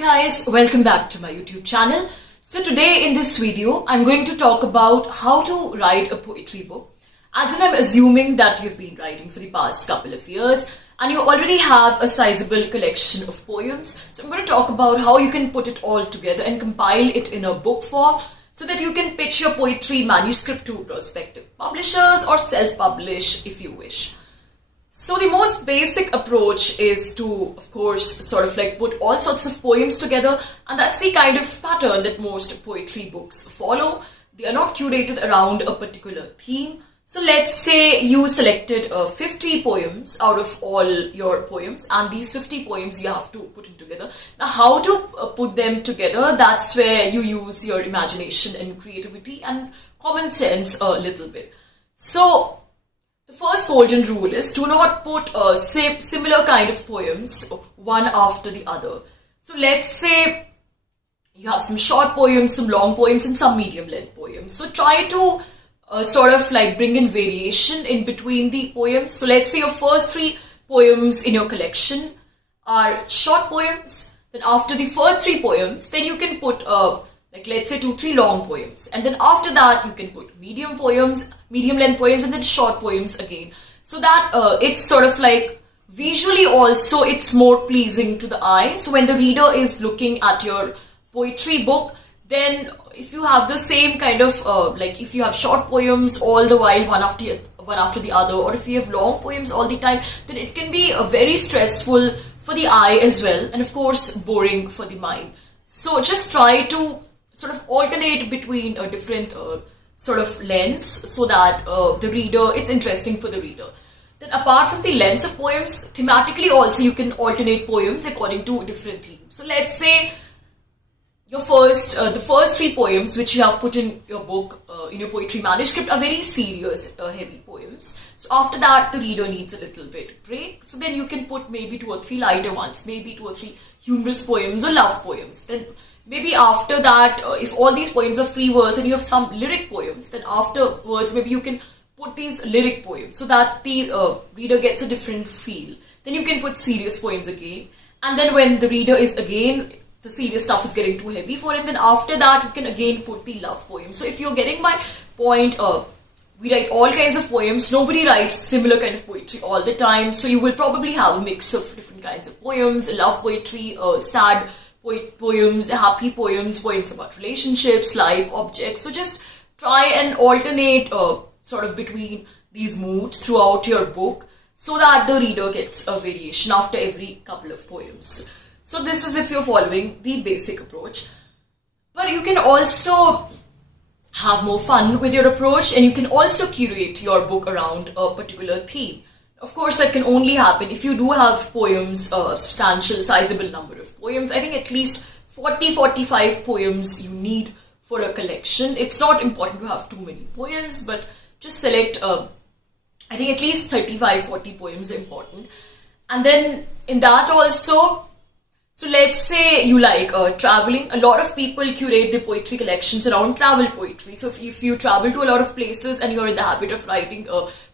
guys, welcome back to my YouTube channel. So today in this video, I'm going to talk about how to write a poetry book. As in, I'm assuming that you've been writing for the past couple of years and you already have a sizable collection of poems. So I'm going to talk about how you can put it all together and compile it in a book form so that you can pitch your poetry manuscript to prospective publishers or self-publish if you wish. So the most basic approach is to, of course, sort of like put all sorts of poems together, and that's the kind of pattern that most poetry books follow. They are not curated around a particular theme. So let's say you selected 50 poems out of all your poems, and these 50 poems you have to put it together. Now how to put them together, that's where you use your imagination and creativity and common sense a little bit. So the first golden rule is do not put similar kind of poems one after the other. So let's say you have some short poems, some long poems, and some medium length poems. So try to sort of like bring in variation in between the poems. So let's say your first 3 poems in your collection are short poems. Then after the first 3 poems, then you can put like let's say 2-3 long poems, and then after that you can put medium length poems, and then short poems again, so that it's sort of like visually also it's more pleasing to the eye. So when the reader is looking at your poetry book, then if you have the same kind of like if you have short poems all the while one after the other, or if you have long poems all the time, then it can be very stressful for the eye as well, and of course boring for the mind. So just try to sort of alternate between a different sort of lens so that the reader, it's interesting for the reader. Then apart from the lengths of poems, thematically also you can alternate poems according to different themes. So let's say your the first 3 poems which you have put in your book, in your poetry manuscript, are very serious, heavy poems. So after that the reader needs a little bit break. So then you can put maybe 2 or 3 lighter ones, maybe 2 or 3 humorous poems or love poems. Then maybe after that, if all these poems are free verse and you have some lyric poems, then afterwards maybe you can put these lyric poems so that the reader gets a different feel. Then you can put serious poems again, and then when the reader is again, the serious stuff is getting too heavy for him, then after that you can again put the love poems. So if you're getting my point, we write all kinds of poems. Nobody writes similar kind of poetry all the time, so you will probably have a mix of different kinds of poems, love poetry, sad poems, happy poems, poems about relationships, life, objects. So just try and alternate sort of between these moods throughout your book so that the reader gets a variation after every couple of poems. So this is if you're following the basic approach. But you can also have more fun with your approach, and you can also curate your book around a particular theme. Of course, that can only happen if you do have poems, a substantial, sizable number of poems. I think at least 40-45 poems you need for a collection. It's not important to have too many poems, but just select, I think at least 35-40 poems are important. And then in that also, so let's say you like traveling. A lot of people curate their poetry collections around travel poetry. So if you travel to a lot of places and you're in the habit of writing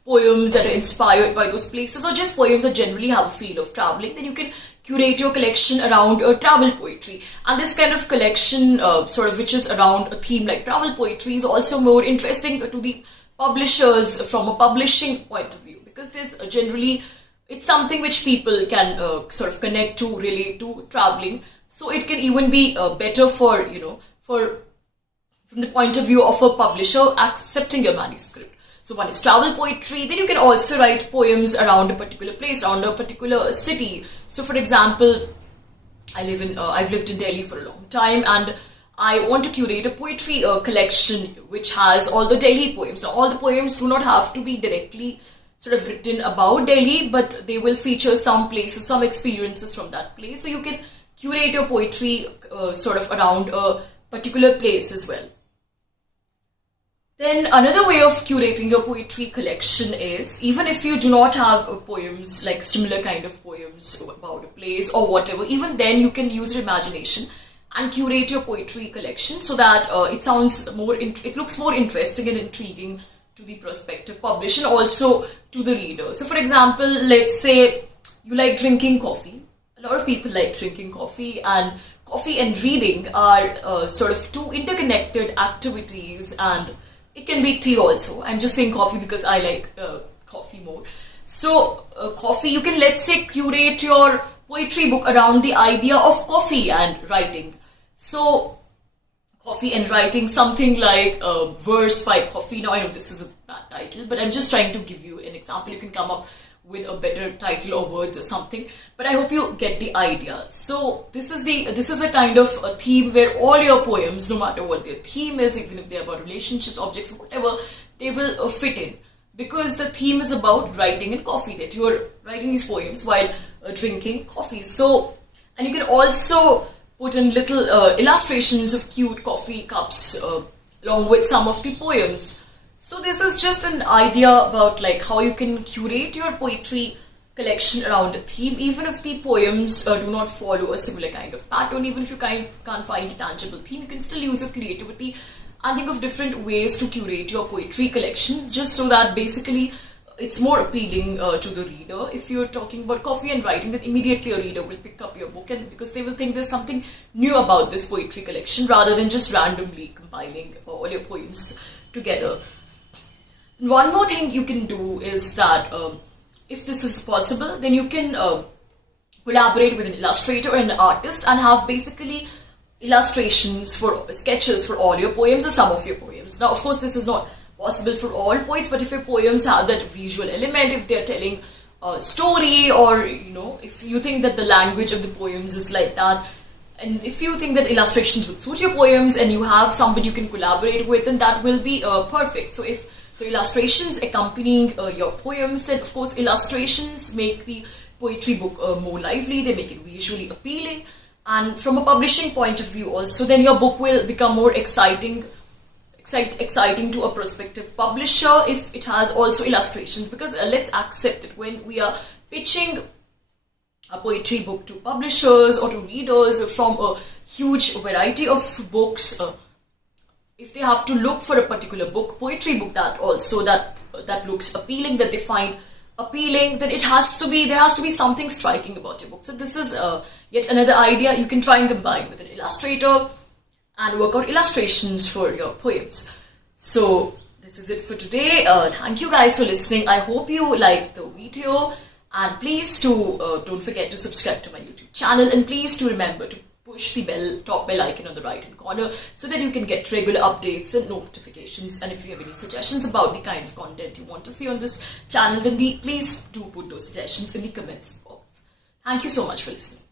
poems that are inspired by those places, or just poems that generally have a feel of traveling, then you can curate your collection around travel poetry. And this kind of collection, sort of which is around a theme like travel poetry, is also more interesting to the publishers from a publishing point of view, because there's generally, it's something which people can sort of connect to, relate to, traveling. So it can even be better for, from the point of view of a publisher accepting your manuscript. So one is travel poetry. Then you can also write poems around a particular place, around a particular city. So for example, I've lived in Delhi for a long time, and I want to curate a poetry collection which has all the Delhi poems. Now all the poems do not have to be directly sort of written about Delhi, but they will feature some places, some experiences from that place. So you can curate your poetry sort of around a particular place as well. Then another way of curating your poetry collection is, even if you do not have poems, like similar kind of poems about a place or whatever, even then you can use your imagination and curate your poetry collection so that it looks more interesting and intriguing to the prospective publisher and also to the reader. So for example, let's say you like drinking coffee. A lot of people like drinking coffee, and coffee and reading are sort of two interconnected activities, and it can be tea also. I'm just saying coffee because I like coffee more. So coffee, you can, let's say, curate your poetry book around the idea of coffee and writing. So coffee and writing, something like a verse by coffee. Now I know this is a bad title, but I'm just trying to give you an example. You can come up with a better title or words or something, but I hope you get the idea. So this is a kind of a theme where all your poems, no matter what their theme is, even if they're about relationships, objects, whatever, they will fit in, because the theme is about writing and coffee, that you're writing these poems while drinking coffee. So, and you can also put in little illustrations of cute coffee cups along with some of the poems. So this is just an idea about like how you can curate your poetry collection around a theme, even if the poems do not follow a similar kind of pattern. Even if you can't find a tangible theme, you can still use your creativity and think of different ways to curate your poetry collection, just so that basically it's more appealing to the reader. If you're talking about coffee and writing, then immediately a reader will pick up your book, and because they will think there's something new about this poetry collection rather than just randomly compiling all your poems together. One more thing you can do is that if this is possible, then you can collaborate with an illustrator and an artist and have basically illustrations for sketches for all your poems or some of your poems. Now, of course, this is not possible for all poets, but if your poems have that visual element, if they're telling a story, or if you think that the language of the poems is like that, and if you think that illustrations would suit your poems and you have somebody you can collaborate with, then that will be perfect. So if the illustrations accompanying your poems, then of course illustrations make the poetry book more lively, they make it visually appealing, and from a publishing point of view also, then your book will become more exciting to a prospective publisher if it has also illustrations. Because let's accept that when we are pitching a poetry book to publishers or to readers from a huge variety of books, if they have to look for a particular book, poetry book that looks appealing, that they find appealing, then there has to be something striking about your book. So this is yet another idea you can try and combine with an illustrator and work out illustrations for your poems. So this is it for today. Thank you guys for listening. I hope you liked the video, and please don't forget to subscribe to my YouTube channel, and please do remember to push the top bell icon on the right hand corner so that you can get regular updates and notifications. And if you have any suggestions about the kind of content you want to see on this channel, then please do put those suggestions in the comments box. Thank you so much for listening.